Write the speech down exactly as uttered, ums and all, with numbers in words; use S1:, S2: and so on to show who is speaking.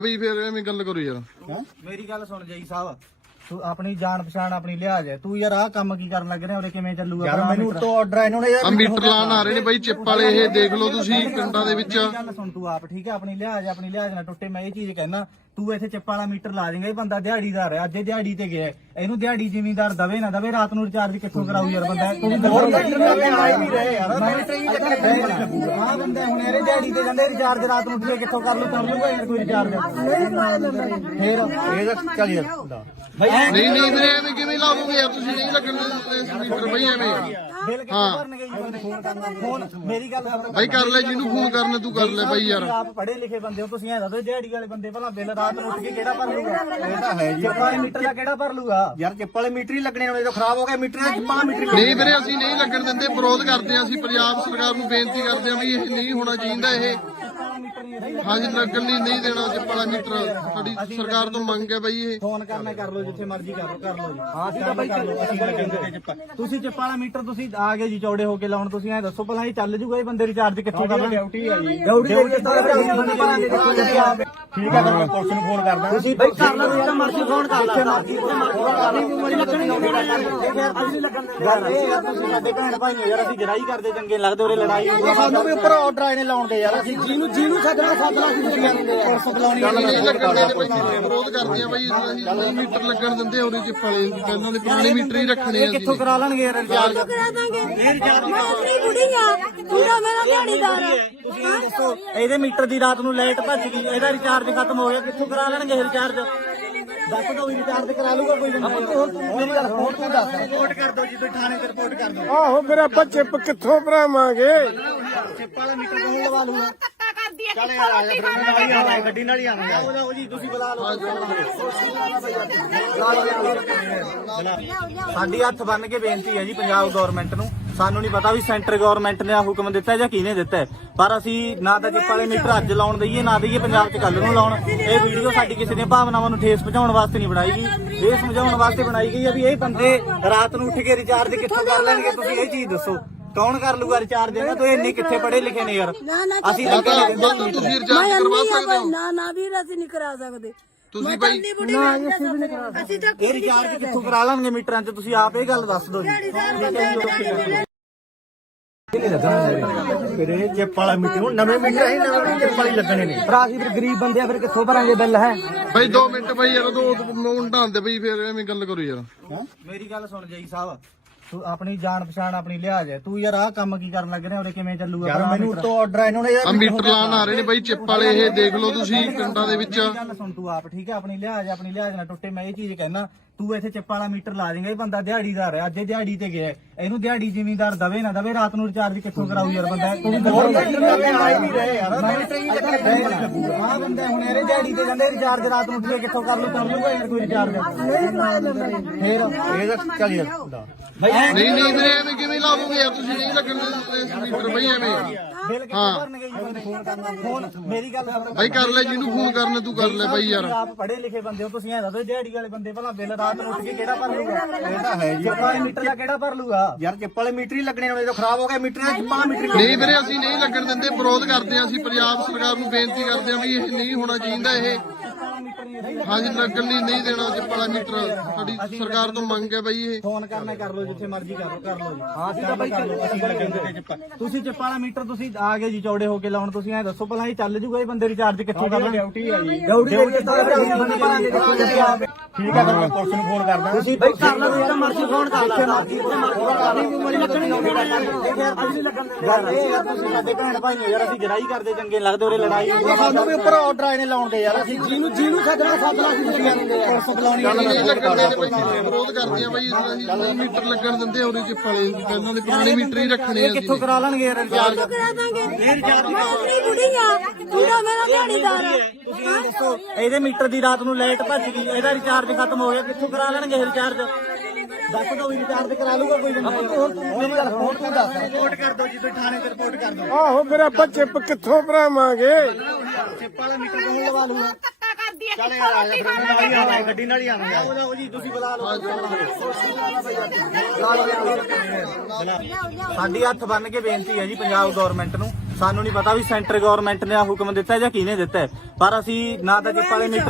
S1: ਬਈ ਫਿਰ ਐਵੇਂ ਗੱਲ ਕਰੋ ਯਾਰ।
S2: ਮੇਰੀ ਗੱਲ ਸੁਣ ਜਈ ਸਾਹਿਬ, ਤੂੰ ਆਪਣੀ ਜਾਣ ਪਛਾਣ ਆਪਣੀ ਲਿਹਾਜ਼ ਹੈ, ਤੂੰ ਯਾਰ ਆਹ ਕੰਮ ਕੀ ਕਰਨ ਲੱਗ ਰਿਹਾ ਉਰੇ, ਕਿਵੇਂ ਚੱਲੂਗਾ?
S3: ਯਾਰ ਮੈਨੂੰ ਤੋਂ ਆਰਡਰ ਆਏ ਨੇ ਯਾਰ,
S1: ਆ ਮੀਟਰ ਲਾਣ ਆ ਰਹੇ ਨੇ ਬਾਈ ਚਿੱਪ ਵਾਲੇ, ਇਹ ਦੇਖ ਲਓ ਤੁਸੀਂ ਪਿੰਡਾਂ ਦੇ ਵਿੱਚ।
S2: ਗੱਲ ਸੁਣ ਤੂੰ ਆਪ, ਠੀਕ ਹੈ? ਆਪਣੀ ਲਿਹਾਜ਼ ਆਪਣੀ ਲਿਹਾਜ਼ ਨਾ ਟੁੱਟੇ। ਮੈਂ ਇਹ ਚੀਜ਼ ਕਹਿਣਾ, ਤੂੰ ਇੱਥੇ ਚਿੱਪ ਵਾਲਾ ਮੀਟਰ ਲਾ ਦੇਂਗਾ। ਇਹ ਬੰਦਾ ਦਿਹਾੜੀਦਾਰ ਹੈ, ਅੱਜ ਇਹ ਦਿਹਾੜੀ ਤੇ ਗਿਆ, ਇਹਨੂੰ ਦਿਹਾੜੀ ਜ਼ਿਮੀਂਦਾਰ ਦਵੇ ਨਾ ਦਵੇ, ਰਾਤ ਨੂੰ ਰਿਚਾਰਜ ਕਿੱਥੋਂ ਕਰਾਊ ਯਾਰ ਬੰਦਾ? ਤੂੰ
S3: ਹੋਰ ਮੀਟਰ ਲੱਗੇ ਆਏ ਵੀ ਰਹੇ ਯਾਰ,
S2: ਆਹ ਬੰਦਾ ਹੁਣ ਇਹਦੇ ਦਿਹਾੜੀ ਤੇ ਜਾਂਦੇ, ਰਿਚਾਰਜ ਰਾਤ ਨੂੰ ਉੱਠ ਕੇ ਕਿੱਥੋਂ ਕਰ ਲੂ? ਕਰ ਲੂਗਾ ਯਾਰ ਕੋਈ ਰਿਚਾਰਜ? ਫੇਰ
S3: ਇਹ ਤਾਂ ਚੱਲ ਯਾਰ
S1: ਨਹੀਂ ਨਹੀਂ ਵੀਰੇ ਐਵੇਂ ਕਿਵੇਂ ਲਾਵੋਗੇ ਯਾਰ, ਤੁਸੀਂ ਨਹੀਂ ਲੱਗਣ ਦਿੰਦੇ ਮੀਟਰ ਬਈ ਐਵੇਂ।
S2: ਬਿੱਲ ਕਿੱਥੋਂ ਭਰਨਗੇ ਜੀ ਬੰਦੇ? ਫੋਨ ਕਰਨਾ, ਫੋਨ ਮੇਰੀ ਗੱਲ ਸੁਣ
S1: ਬਾਈ ਕਰ ਲੈ, ਜਿਹਨੂੰ ਫੋਨ ਕਰਨਾ ਤੂੰ ਕਰ ਲੈ ਬਾਈ ਯਾਰ।
S2: ਆਪ ਪੜ੍ਹੇ ਲਿਖੇ ਬੰਦੇ ਹੋ ਤੁਸੀਂ, ਐਂ ਦੱਸੋ ਦਿਹਾੜੀ ਵਾਲੇ ਬੰਦੇ ਭਲਾ ਬਿੱਲ ਰਾਤ ਨੂੰ ਉੱਠ ਕੇ ਕਿਹੜਾ ਭਰ ਲੂਗਾ?
S3: ਇਹ ਤਾਂ ਹੈ ਜੀ,
S2: ਚਿੱਪ ਵਾਲੇ ਮੀਟਰ ਦਾ ਕਿਹੜਾ ਭਰ ਲੂਗਾ?
S3: ਯਾਰ ਚਿੱਪ ਵਾਲੇ ਮੀਟਰ ਹੀ ਲੱਗਣੇ ਨੇ, ਜੋ ਖਰਾਬ ਹੋ ਗਏ ਮੀਟਰ ਦੇ ਚਿੱਪਾਂ ਮੀਟਰ
S1: ਨਹੀਂ ਵੀਰੇ ਅਸੀਂ ਨਹੀਂ ਲੱਗਣ ਦਿੰਦੇ, ਵਿਰੋਧ ਕਰਦੇ ਹਾਂ ਅਸੀਂ। ਪੰਜਾਬ ਸਰਕਾਰ ਨੂੰ ਬੇਨਤੀ ਕਰਦੇ ਹਾਂ ਵੀ ਇਹ ਨਹੀਂ ਹੋਣਾ ਚਾਹੀਦਾ। ਇਹ ਹਾਂਜੀ ਲੱਗਣ ਲਈ ਨਹੀਂ ਦੇਣਾ ਚਿੱਪ ਵਾਲਾ ਮੀਟਰ, ਸਾਡੀ ਸਰਕਾਰ ਤੋਂ ਮੰਗ ਹੈ ਬਾਈ ਇਹ।
S2: ਫੋਨ ਕਰਨਾ ਕਰ ਲਓ, ਜਿੱਥੇ ਮਰਜ਼ੀ ਕਰ ਲਓ, ਕਰ ਲਓ ਜੀ। ਹਾਂ ਅਸੀਂ ਤਾਂ ਬਾਈ ਤੁਸੀਂ ਚਿੱਪ ਵਾਲਾ ਮੀਟਰ ਤੁਸੀਂ ਆ ਗਏ ਜੀ ਚੌੜੇ ਹੋ ਕੇ ਲਾਉਣ। ਤੁਸੀਂ ਐਂ ਦੱਸੋ ਭਲਾ ਇਹ ਚੱਲ ਜੂਗਾ? ਇਹ ਬੰਦੇ ਰਿਚਾਰਜ ਕਿੱਥੋਂ ਕਰਨਾ? ਡਿਊਟੀ ਹੈ ਜੀ, ਡਿਊਟੀ
S3: ਠੀਕ ਹੈ, ਮੈਂ ਪੁਲਿਸ ਨੂੰ ਫੋਨ ਕਰਦਾ।
S2: ਤੁਸੀਂ ਬਾਈ ਕਰ ਲਓ, ਜਿੱਥੇ ਮਰਜ਼ੀ ਫੋਨ ਕਰ ਲਓ, ਮਰਜ਼ੀ ਗੱਲ ਇਹ ਆ, ਤੁਸੀਂ ਸਾਡੇ ਭੈਣ ਭਾਈ ਹੋ ਯਾਰ, ਅਸੀਂ ਲੜਾਈ ਕਰਦੇ ਚੰਗੇ ਲੱਗਦੇ ਉਰੇ? ਲੜਾਈ
S3: ਸਾਨੂੰ ਵੀ ਉੱਪਰ ਆਰਡਰ ਆਏ ਨੇ ਲਾਉਣ ਦੇ ਯਾਰ, ਅਸੀਂ ਜਿਹਨੂੰ ਜਿਹਨੂੰ ਛੱਡਣਾ ਸੱਦਣਾ ਸੀ ਪੁਲਿਸ ਬੁਲਾਉਣੀ
S1: ਨਹੀਂ ਲੱਗਣ ਦਿੰਦੇ ਬਾਈ, ਵਿਰੋਧ ਕਰਦੇ ਆ ਬਾਈ। ਅਸੀਂ ਮੀਟਰ ਲੱਗਣ ਦਿੰਦੇ ਉਰੇ ਚਿੱਪ ਵਾਲੇ, ਇਹਨਾਂ ਦੇ ਪੁਰਾਣੇ ਮੀਟਰ ਹੀ ਰੱਖਣੇ ਆ
S2: ਕਿੱਥੋਂ ਕਰਾ ਲੈਣਗੇ ਯਾਰ ਰਿਚਾਰਜ?
S4: ਕਰਾ ਦਾਂਗੇ। ਮੈਂ ਆਪਣੀ ਬੁੜੀ ਆ, ਪੂਰਾ ਮੇਰਾ ਦਿਹਾੜੀਦਾਰ ਹੈ।
S2: ਤੁਸੀਂ ਇਹ ਦੱਸੋ, ਇਹਦੇ ਮੀਟਰ ਦੀ ਰਾਤ ਨੂੰ ਲਾਈਟ ਭੱਜ ਗਈ, ਇਹਦਾ ਰਿਚਾਰਜ ਖਤਮ ਹੋ ਗਿਆ, ਕਿੱਥੋਂ ਕਰਾ ਲੈਣਗੇ ਰਿਚਾਰਜ? ਦੱਸ ਦੋ ਵੀ ਰਿਚਾਰਜ ਕਰਾ ਲੂਗਾ ਕੋਈ ਬੰਦਾ?
S3: ਰਿਪੋਰਟ ਕਰ ਦੱਸ,
S2: ਰਿਪੋਰਟ ਕਰ ਦੋ ਜੀ, ਤੁਸੀਂ ਥਾਣੇ ਤੇ ਰਿਪੋਰਟ ਕਰ ਦਿਓ।
S1: ਆਹੋ ਫਿਰ ਆਪਾਂ ਚਿੱਪ ਕਿੱਥੋਂ ਭਰਾਵਾਂਗੇ?
S2: ਚਿੱਪ ਵਾਲਾ ਮੀਟਰ ਕੌਣ ਲਵਾ ਲੂਗਾ?
S3: ਚੱਲ ਯਾਰ ਆ ਜਾ, ਨਾਲ ਹੀ ਆਣਾ, ਗੱਡੀ ਨਾਲ ਹੀ ਆਣਾ ਯਾਰ।
S2: ਆਓ ਜਾਓ ਜੀ, ਤੁਸੀਂ ਬੁਲਾ ਲਓ। ਸਾਡੀ ਹੱਥ ਬੰਨ ਕੇ ਬੇਨਤੀ ਹੈ ਜੀ ਪੰਜਾਬ ਗਵਰਨਮੈਂਟ ਨੂੰ। ਸਾਨੂੰ ਨਹੀਂ ਪਤਾ ਵੀ ਸੈਂਟਰ ਗਵਰਨਮੈਂਟ ਨੇ ਹੁਕਮ ਦਿੱਤਾ ਜਾਂ ਕਿਹਨੇ ਦਿੱਤਾ, ਪਰ ਅਸੀਂ ਨਾ ਤਾਂ ਚਿੱਪ ਵਾਲੇ ਮੀਟਰ ਅੱਜ ਲਾਉਣ ਦਈਏ, ਨਾ ਦਈਏ ਪੰਜਾਬ 'ਚ ਕੱਲ ਨੂੰ ਲਾਉਣ। ਇਹ ਵੀਡੀਓ ਸਾਡੀ ਕਿਸੇ ਦੀਆਂ ਭਾਵਨਾਵਾਂ ਨੂੰ ਠੇਸ ਪਹੁੰਚਾਉਣ ਵਾਸਤੇ ਨਹੀਂ ਬਣਾਈ ਗਈ, ਇਹ ਸਮਝਾਉਣ ਵਾਸਤੇ ਬਣਾਈ ਗਈ ਹੈ ਵੀ ਇਹ ਬੰਦੇ ਰਾਤ ਨੂੰ ਉੱਠ ਕੇ ਰਿਚਾਰਜ ਕਿੱਥੋਂ ਕਰ ਲੈਣਗੇ? ਤੁਸੀਂ ਇਹ ਚੀਜ਼ ਦੱਸੋ, ਕੌਣ ਕਰ ਲੂਗਾ ਰਿਚਾਰਜ? ਇਹਨਾਂ ਤੋਂ ਇੰਨੇ ਕਿੱਥੇ ਪੜ੍ਹੇ ਲਿਖੇ ਨੇ ਯਾਰ? ਅਸੀਂ
S1: ਤੁਸੀਂ ਰਿਚਾਰਜ ਕਰਵਾ ਸਕਦੇ ਹੋ?
S4: ਨਾ ਨਾ ਵੀਰ ਅਸੀਂ ਨਹੀਂ ਕਰਾ ਸਕਦੇ।
S1: ਤੁਸੀਂ ਬਾਈ
S4: ਅਸੀਂ ਤਾਂ
S2: ਇਹ ਰਿਚਾਰਜ ਕਿੱਥੋਂ ਕਰਾ ਲੈਣਗੇ ਮੀਟਰਾਂ 'ਚ? ਤੁਸੀਂ ਆਪ ਇਹ ਗੱਲ ਦੱਸ ਦਿਓ ਜੀ।
S3: ਫਿਰ ਇਹ ਚਿੱਪ ਵਾਲਾ ਮੀਟਰ ਨੂੰ ਨਵੇਂ ਮੀਟਰ ਹੀ ਨਵੇਂ ਚਿੱਪ ਵਾਲੀ ਲੱਗਣੇ ਨੇ।
S2: ਭਰਾ ਅਸੀਂ ਫਿਰ ਗਰੀਬ ਬੰਦੇ ਆ, ਫਿਰ ਕਿੱਥੋਂ ਭਰਾਂਗੇ ਬਿੱਲ? ਹੈ
S1: ਬਾਈ ਦੋ ਮਿੰਟ ਬਾਈ ਯਾਰ, ਦੋ ਮਿੰਟ ਢਾਂਦੇ ਬਾਈ, ਫਿਰ ਐਵੇਂ ਗੱਲ ਕਰੋ ਯਾਰ।
S2: ਮੇਰੀ ਗੱਲ ਸੁਣ ਜਈ ਸਾਹਿਬ, ਤੂੰ ਆਪਣੀ ਜਾਣ ਪਛਾਣ ਆਪਣੀ ਲਿਹਾਜ਼ ਹੈ, ਤੂੰ ਯਾਰ ਆਹ ਕੰਮ ਕੀ ਕਰਨ ਲੱਗ ਰਿਹਾ ਉਰੇ? ਕਿਵੇਂ ਚੱਲੂਗਾ?
S3: ਯਾਰ ਮੈਨੂੰ ਤੋਂ ਆਰਡਰ ਆਏ ਨੇ ਯਾਰ,
S1: ਆ ਮੀਟਰ ਲਾਣ ਆ ਰਹੇ ਨੇ ਬਾਈ ਚਿੱਪ ਵਾਲੇ, ਇਹ ਦੇਖ ਲਓ ਤੁਸੀਂ ਪਿੰਡਾਂ ਦੇ ਵਿੱਚ।
S2: ਮੇਰੀ ਗੱਲ ਸੁਣ ਤੂੰ ਆਪ, ਠੀਕ ਹੈ? ਆਪਣੀ ਲਿਹਾਜ਼ ਆਪਣੀ ਲਿਹਾਜ਼ ਨਾ ਟੁੱਟੇ। ਮੈਂ ਇਹ ਚੀਜ਼ ਕਹਿਣਾ, ਤੂੰ ਇੱਥੇ ਚਿੱਪ ਵਾਲਾ ਮੀਟਰ ਲਾ ਦੇਂਗਾ। ਇਹ ਬੰਦਾ ਦਿਹਾੜੀਦਾਰ ਹੈ, ਅੱਜ ਇਹ ਦਿਹਾੜੀ ਤੇ ਗਿਆ, ਇਹਨੂੰ ਦਿਹਾੜੀ ਜ਼ਿਮੀਂਦਾਰ ਦਵੇ ਨਾ ਦਵੇ, ਰਾਤ ਨੂੰ ਰਿਚਾਰਜ ਕਿੱਥੋਂ ਕਰਾਊ ਯਾਰ ਬੰਦਾ?
S3: ਹੋਰ ਮੀਟਰ ਲੱਗੇ ਆਏ ਵੀ ਰਹੇ ਯਾਰ,
S2: ਆਹ ਬੰਦਾ ਹੁਣ ਇਹਦੇ ਦਿਹਾੜੀ ਤੇ ਜਾਂਦੇ, ਰਿਚਾਰਜ ਰਾਤ ਨੂੰ ਉੱਠ ਕੇ ਕਿੱਥੋਂ ਕਰ ਲੂ? ਕਰ ਲੂਗਾ ਯਾਰ ਕੋਈ ਰਿਚਾਰਜ? ਫੇਰ
S3: ਇਹ ਤਾਂ ਚੱਲ ਯਾਰ
S1: ਨਹੀਂ ਨਹੀਂ ਵੀਰੇ ਐਵੇਂ ਕਿਵੇਂ ਲਾਵੋਗੇ ਯਾਰ, ਤੁਸੀਂ ਨਹੀਂ ਲੱਗਣ ਦਿੰਦੇ ਮੀਟਰ ਬਈ ਐਵੇਂ।
S2: ਬਿੱਲ ਕਿੱਥੋਂ ਭਰਨਗੇ ਜੀ ਬੰਦੇ? ਫੋਨ ਕਰਨਾ, ਫੋਨ ਮੇਰੀ ਗੱਲ ਸੁਣ
S1: ਬਾਈ ਕਰ ਲੈ, ਜਿਹਨੂੰ ਫੋਨ ਕਰਨਾ ਤੂੰ ਕਰ ਲੈ ਬਾਈ ਯਾਰ।
S2: ਆਪ ਪੜ੍ਹੇ ਲਿਖੇ ਬੰਦੇ ਹੋ ਤੁਸੀਂ, ਐਂ ਦੱਸੋ ਦਿਹਾੜੀ ਵਾਲੇ ਬੰਦੇ ਭਲਾ ਬਿੱਲ ਰਾਤ ਨੂੰ ਉੱਠ ਕੇ ਕਿਹੜਾ ਭਰ ਲੂਗਾ?
S3: ਇਹ ਤਾਂ ਹੈ ਜੀ,
S2: ਚਿੱਪ ਵਾਲੇ ਮੀਟਰ ਦਾ ਕਿਹੜਾ ਭਰ ਲੂਗਾ?
S3: ਯਾਰ ਚਿੱਪ ਵਾਲੇ ਮੀਟਰ ਹੀ ਲੱਗਣੇ ਨੇ, ਜੋ ਖਰਾਬ ਹੋ ਗਏ ਮੀਟਰ ਦੇ ਚਿੱਪਾਂ ਮੀਟਰ
S1: ਨਹੀਂ ਵੀਰੇ ਅਸੀਂ ਨਹੀਂ ਲੱਗਣ ਦਿੰਦੇ, ਵਿਰੋਧ ਕਰਦੇ ਹਾਂ ਅਸੀਂ। ਪੰਜਾਬ ਸਰਕਾਰ ਨੂੰ ਬੇਨਤੀ ਕਰਦੇ ਹਾਂ ਵੀ ਇਹ ਨਹੀਂ ਹੋਣਾ ਚਾਹੀਦਾ। ਇਹ ਹਾਂਜੀ ਲੱਗਣ ਲਈ ਨਹੀਂ ਦੇਣਾ ਚਿੱਪ ਵਾਲਾ ਮੀਟਰ, ਸਾਡੀ ਸਰਕਾਰ ਤੋਂ ਮੰਗ ਹੈ ਬਾਈ ਇਹ।
S2: ਫੋਨ ਕਰਨਾ ਕਰ ਲਓ, ਜਿੱਥੇ ਮਰਜ਼ੀ ਕਰ ਲਓ, ਕਰ ਲਓ ਜੀ। ਹਾਂ ਅਸੀਂ ਤਾਂ ਬਾਈ ਤੁਸੀਂ ਚਿੱਪ ਵਾਲਾ ਮੀਟਰ ਤੁਸੀਂ ਆ ਗਏ ਜੀ ਚੌੜੇ ਹੋ ਕੇ ਲਾਉਣ। ਤੁਸੀਂ ਐਂ ਦੱਸੋ ਭਲਾ ਇਹ ਚੱਲ ਜੂਗਾ? ਇਹ ਬੰਦੇ ਰਿਚਾਰਜ ਕਿੱਥੋਂ ਕਰਨਾ?
S3: ਡਿਊਟੀ ਹੈ ਜੀ,
S2: ਡਿਊਟੀ
S3: ਠੀਕ ਹੈ, ਮੈਂ ਪੁਲਿਸ ਨੂੰ ਫੋਨ ਕਰਦਾ।
S2: ਤੁਸੀਂ ਬਾਈ ਕਰ ਲਓ, ਜਿੱਥੇ ਮਰਜ਼ੀ ਫੋਨ ਕਰ ਲਓ, ਮਰਜ਼ੀ ਗੱਲ ਇਹ ਆ, ਤੁਸੀਂ ਸਾਡੇ ਭੈਣ ਭਾਈ ਹੋ ਯਾਰ, ਅਸੀਂ ਲੜਾਈ ਕਰਦੇ ਚੰਗੇ ਲੱਗਦੇ ਉਰੇ? ਲੜਾਈ
S3: ਸਾਨੂੰ ਵੀ ਉੱਪਰ ਆਰਡਰ ਆਏ ਨੇ ਲਾਉਣ ਦੇ ਯਾਰ, ਅਸੀਂ ਜਿਹਨੂੰ ਜਿਹਨੂੰ ਛੱਡਣਾ ਸੱਦਣਾ ਸੀ ਪੁਲਿਸ ਬੁਲਾਉਣੀ
S1: ਨਹੀਂ ਲੱਗਣ ਦਿੰਦੇ ਬਾਈ, ਵਿਰੋਧ ਕਰਦੇ ਆ ਬਾਈ। ਅਸੀਂ ਮੀਟਰ ਲੱਗਣ ਦਿੰਦੇ ਉਰੇ ਚਿੱਪ ਵਾਲੇ, ਇਹਨਾਂ ਦੇ ਪੁਰਾਣੇ ਮੀਟਰ ਹੀ ਰੱਖਣੇ ਆ।
S2: ਕਿੱਥੋਂ ਕਰਾ ਲੈਣਗੇ ਯਾਰ ਰਿਚਾਰਜ?
S4: ਕਰਾ ਦਾਂਗੇ। ਮੈਂ ਆਪਣੀ ਬੁੜੀ ਆ, ਪੂਰਾ ਮੇਰਾ ਦਿਹਾੜੀਦਾਰ ਹੈ।
S2: ਤੁਸੀਂ ਇਹ ਦੱਸੋ, ਇਹਦੇ ਮੀਟਰ ਦੀ ਰਾਤ ਨੂੰ ਲਾਈਟ ਭੱਜ ਗਈ, ਇਹਦਾ ਰਿਚਾਰਜ ਖਤਮ ਹੋ ਗਿਆ, ਕਿੱਥੋਂ ਕਰਾ ਲੈਣਗੇ ਰਿਚਾਰਜ? ਦੱਸ ਦੋ ਵੀ ਰਿਚਾਰਜ ਕਰਾ ਲੂਗਾ ਕੋਈ ਬੰਦਾ?
S3: ਰਿਪੋਰਟ ਕਰ ਦੱਸ,
S2: ਰਿਪੋਰਟ ਕਰ ਦੋ ਜੀ, ਤੁਸੀਂ ਥਾਣੇ ਤੇ ਰਿਪੋਰਟ ਕਰ ਦਿਓ।
S1: ਆਹੋ ਫਿਰ ਆਪਾਂ ਚਿੱਪ ਕਿੱਥੋਂ ਭਰਾਵਾਂਗੇ?
S2: ਚਿੱਪ ਵਾਲਾ ਮੀਟਰ ਕੌਣ ਲਵਾ ਲੂਗਾ?
S3: ਚੱਲ ਯਾਰ ਆ ਜਾ, ਨਾਲ ਹੀ ਆਣਾ, ਗੱਡੀ ਨਾਲ ਹੀ ਆਣਾ ਯਾਰ।
S2: ਆਓ ਜਾਓ ਜੀ, ਤੁਸੀਂ ਬੁਲਾ ਲਓ। ਸਾਡੀ ਹੱਥ ਬੰਨ ਕੇ ਬੇਨਤੀ ਹੈ ਜੀ ਪੰਜਾਬ ਗਵਰਨਮੈਂਟ ਨੂੰ। ਸਾਨੂੰ ਨਹੀਂ ਪਤਾ ਵੀ ਸੈਂਟਰ ਗਵਰਨਮੈਂਟ ਨੇ ਆ ਹੁਕਮ ਦਿੱਤਾ ਜਾਂ ਕਿਹਨੇ ਦਿੱਤਾ ਹੈ। ਪਰ ਅਸੀਂ ਨਾ ਤਾਂ ਚਿੱਪ ਵਾਲੇ ਮੀਟਰ